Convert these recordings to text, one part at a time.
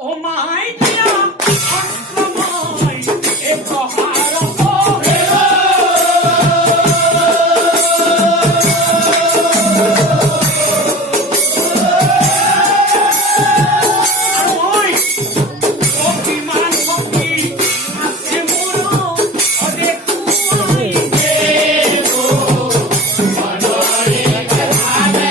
ও মাই দিয়া অস্ত্রময় এ প্রহার করে ওই অভিমান ভক্তি আছে মোর ওরে তুই দেবো মনরে কাঁদে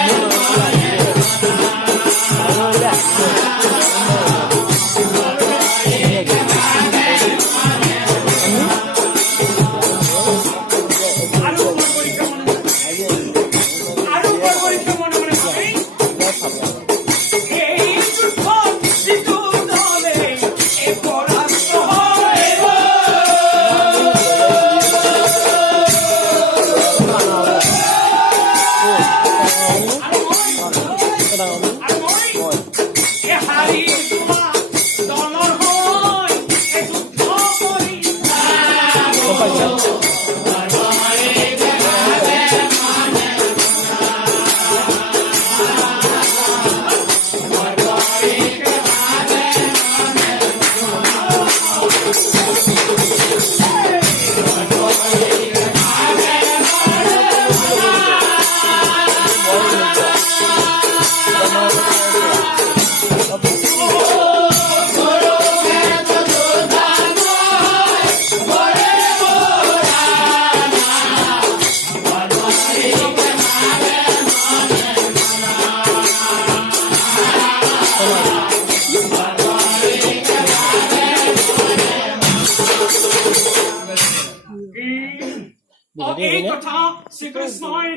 মনে এই কথা শ্রীকৃষ্ণই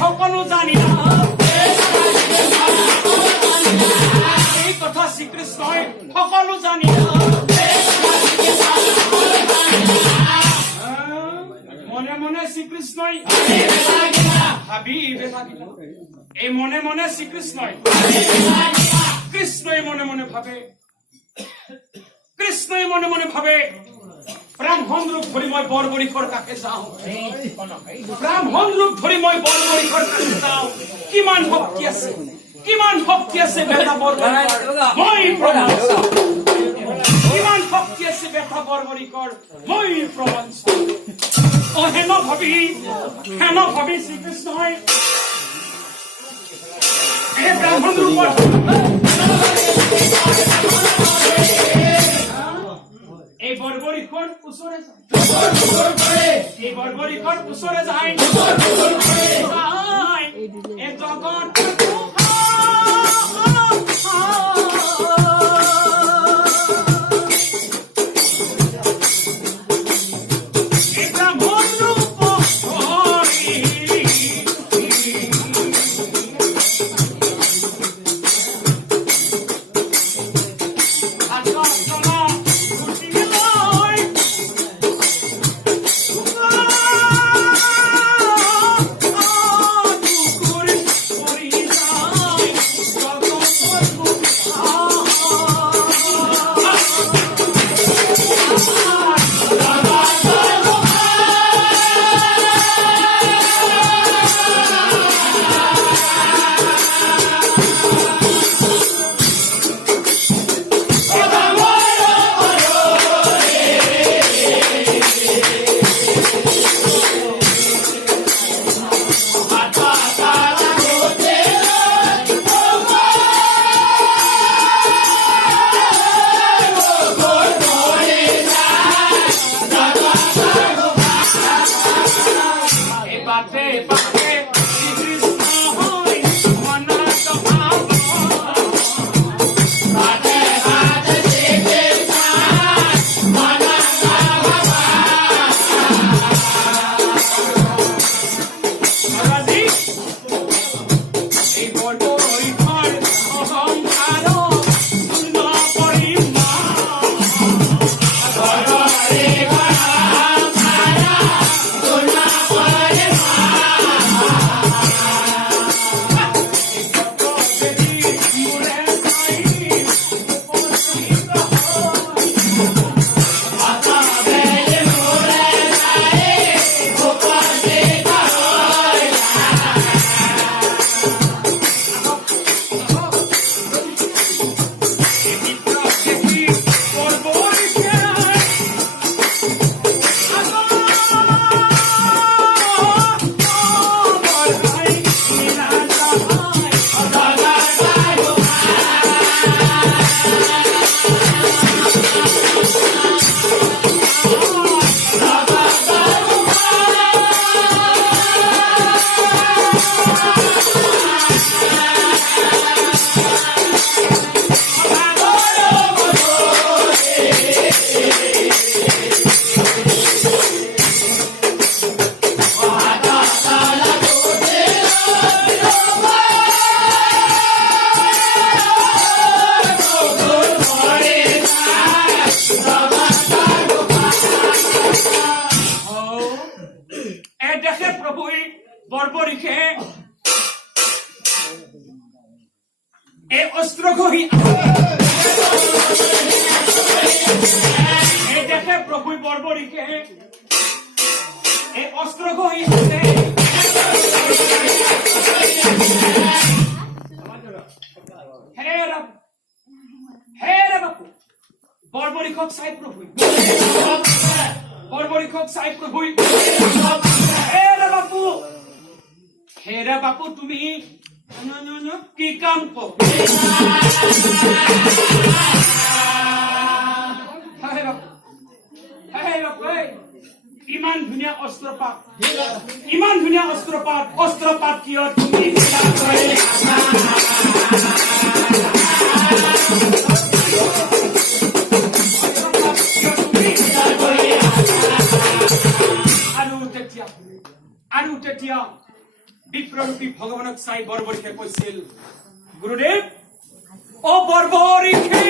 সকলো জানি না এই কথা শ্রীকৃষ্ণই সকলো জানি না মনে মনে শ্রীকৃষ্ণই ভাবিবে লাগিল এই মনে মনে শ্রীকৃষ্ণই কৃষ্ণই মনে মনে ভাবে কৃষ্ণই মনে মনে ভাবে ব্রাহ্মণ রূপ ধরি মই বৰবৰিকৰ কাষে যাওঁ ব্ৰাহ্মণ ৰূপ ধৰি মই বৰবৰিকৰ কাষে যাওঁ কিমান শক্তি আছে বেটা বৰবৰিকৰ মই প্ৰমাণ চাওঁ কিমান শক্তি আছে বেটা বৰবৰিকৰ মই প্ৰমাণ চাওঁ অ হেন ভাবি শ্ৰীকৃষ্ণই এই ব্ৰাহ্মণ ৰূপত এই বৰবৰিকৰ ওচৰে যায় এই বৰবৰিকৰ ওচৰে যায় এই জগত এই অস্ত্র ঘহি এই দেখে প্রভু বর্বরীকে এই অস্ত্র ঘহি হাতে হে বাপু বর্বরিকক চাই প্ৰভু বর্বরিকক চাই প্ৰভু হে বাপু তুমি কি কাম কৰো ইমান ধুনীয়া অস্ত্ৰপাত কিয় তুমি আৰু তেতিয়া বিপ্ৰৰূপী ভগৱানক চাই বৰ্বৰীকে কৈছিল গুৰুদেৱ অ বৰ্বৰীকে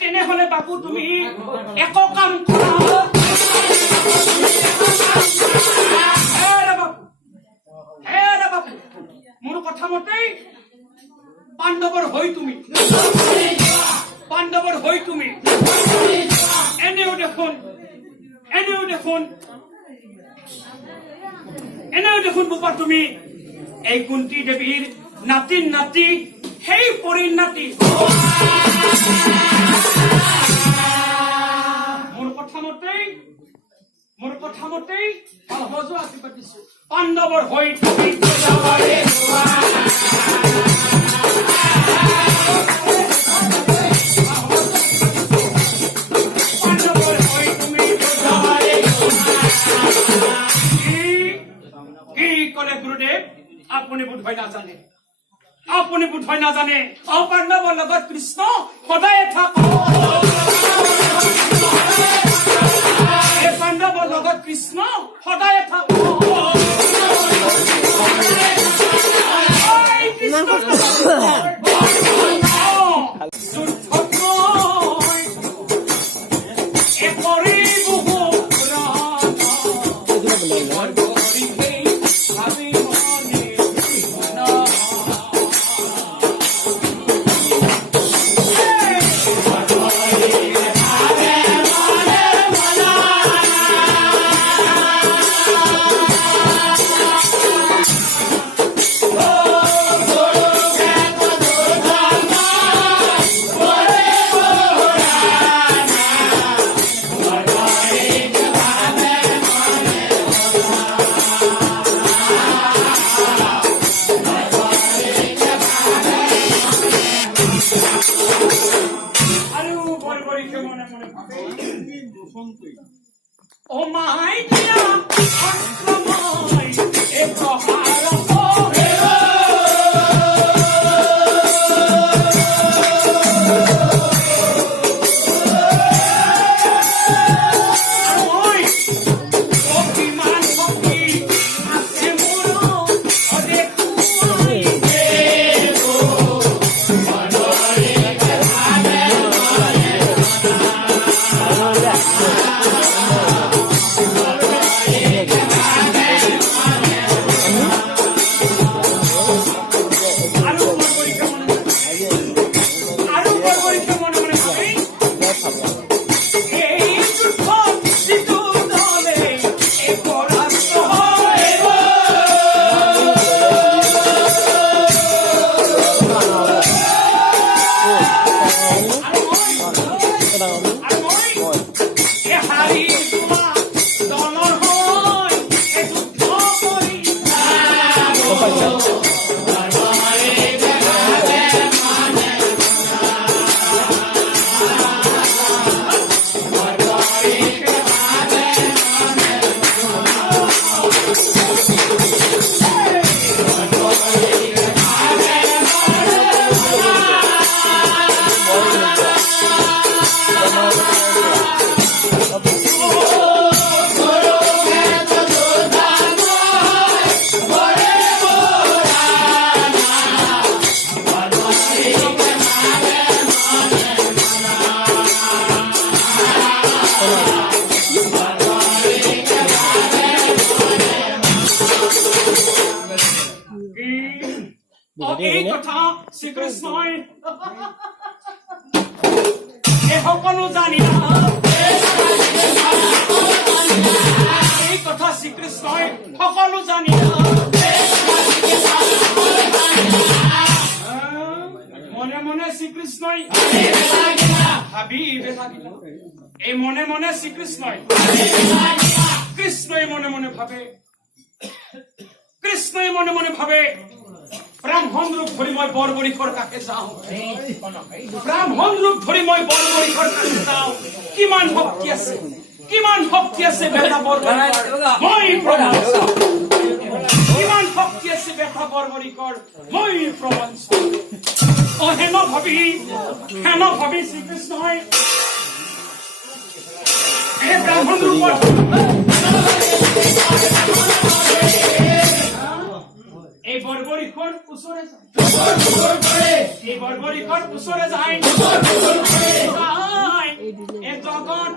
তেনেহলে বাপু তুমি একো কাম কৰা বাপু মোৰ কথা মতে পাণ্ডৱৰ হৈ তুমি এনেও দেখোন বোপা তুমি এই কুন্তি দেৱীৰ নাতি সেই পৰিণাতি মোৰ কথা মতেই সহজ আশীৰ্বাদ দিছো পাণ্ডৱৰ হৈ তুমি কি ক'লে গুৰুদেৱ আপুনি বোধহয় নাজানে পাণ্ডৱৰ লগত কৃষ্ণ সদায় পাণ্ডৱৰ লগত কৃষ্ণ সদায় বর্বরিকে মনে মনে ভাবে ও মাই দিয়া অষ্টময় এ প্রহার করে এই কথা শ্রীকৃষ্ণই এ সকলো জানি না এই কথা শ্রীকৃষ্ণই সকলো জানি না মনে মনে শ্রীকৃষ্ণই ভাবিবে থাকিল এই মনে মনে শ্রীকৃষ্ণই কৃষ্ণই মনে মনে ভাবে কৃষ্ণই মনে মনে ভাবে ব্রাহ্মণ রূপ ধরি মই বর্বরিকর কাছে যাও ব্রাহ্মণ রূপ ধরি মই বর্বরিকর কাছে যাও কিমান শক্তি আছে বেটা বর্বরিকর মই প্রমাণ কিমান শক্তি আছে বেটা বর্বরিকর মই প্রমাণ ও হেন ভাবি শ্রীকৃষ্ণ হয় এ ব্রাহ্মণ রূপ এই বর্বরিকর উসরে যায় এই বর্বরিকর উসরে যায় এ জগৎ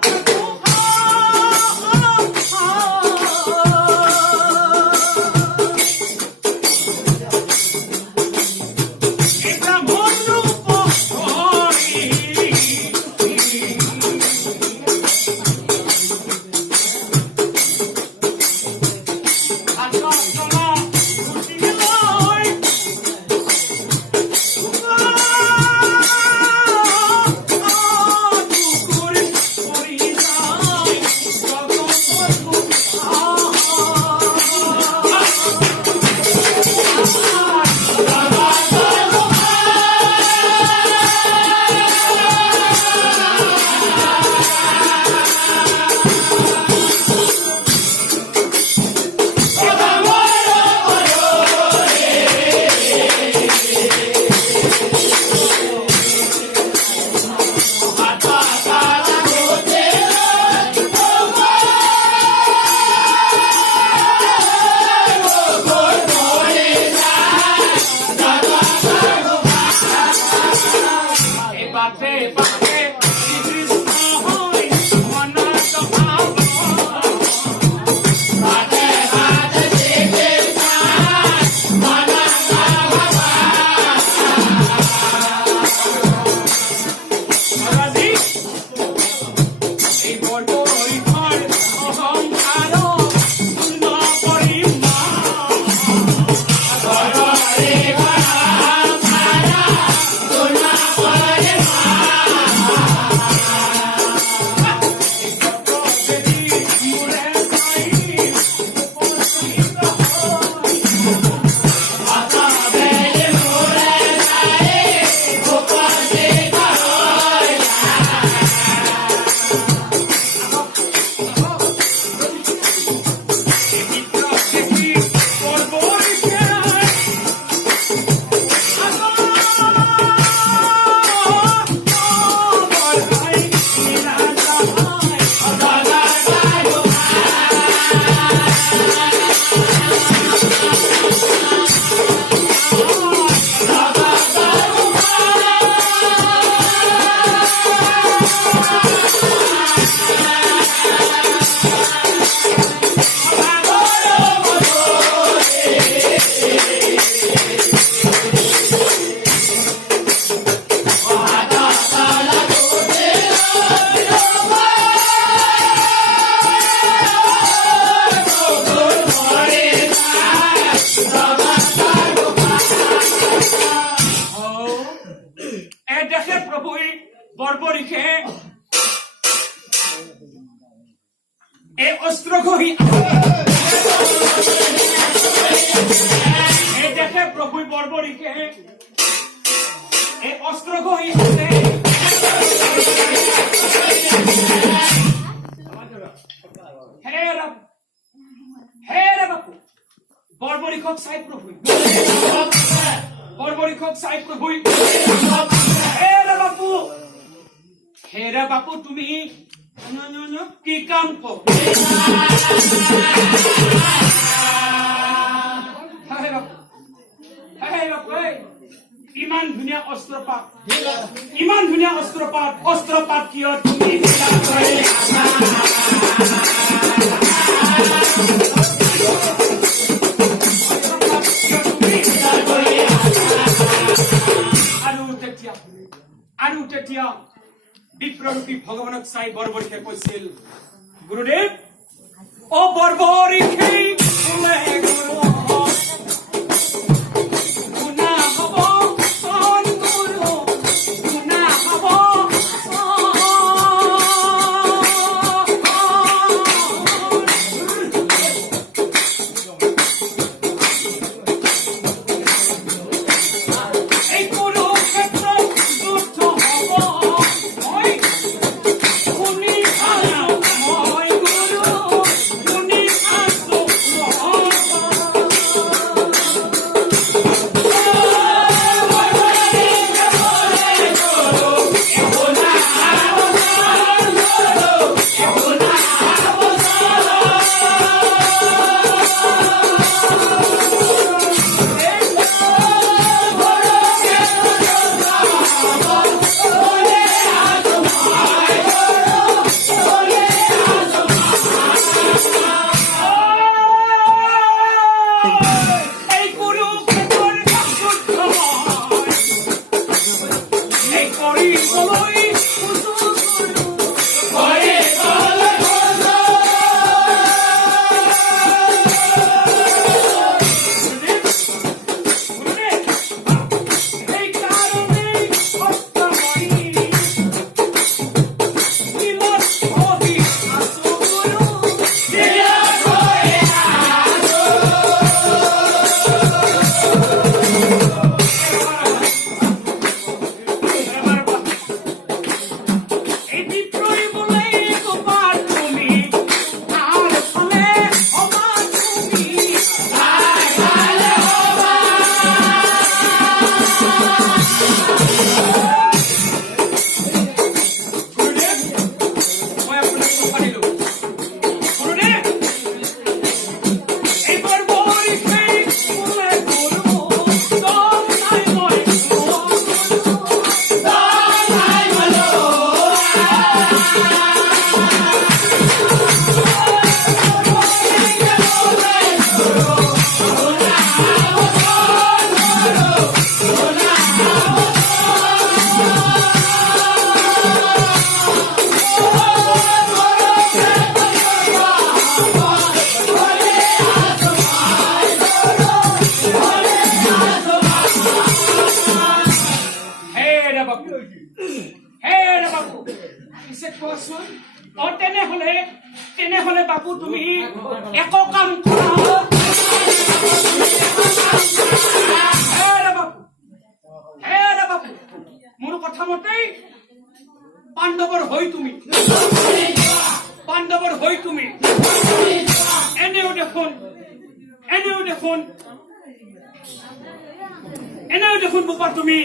এই অস্ত্র ঘহি এই দেখে প্রভু বর্বরীকে এই অস্ত্র ঘহি আছে হে বাপু বর্বরীকক চাই প্ৰভু বর্বরীকক চাই প্ৰভু হে বাপু তুমি কি কাম কৰ ইমান ধুনীয়া অস্ত্ৰপাত কিয় তুমি আৰু তেতিয়া বিপ্ৰৰূপী ভগৱানক চাই বৰ্বৰীকে কৈছিল গুৰুদেৱ অ বৰ্বৰীকে তেনেহলে বাপু তুমি একো কাম কৰা বাপু মোৰ কথা মতেই পাণ্ডৱৰ হৈ তুমি এনেও দেখোন বাপা তুমি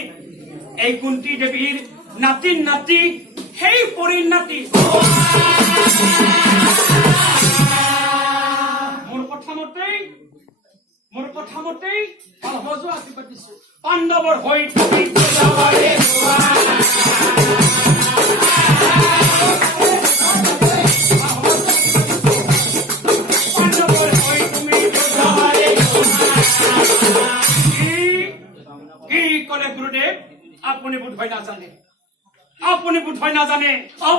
এই কুন্তি দেৱীৰ নাতি সেই পৰিণাতি মোৰ কথা মতেই সহজো আশীৰ্বাদ দিছো পাণ্ডৱৰ হৈ তুমি কি ক'লে গুৰুদেৱ আপুনি বোধহয় নাজানে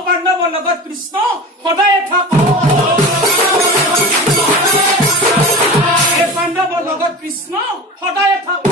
পাণ্ডৱৰ লগত কৃষ্ণ সদায় থাকক পাণ্ডৱৰ লগত কৃষ্ণ সদায় থাকক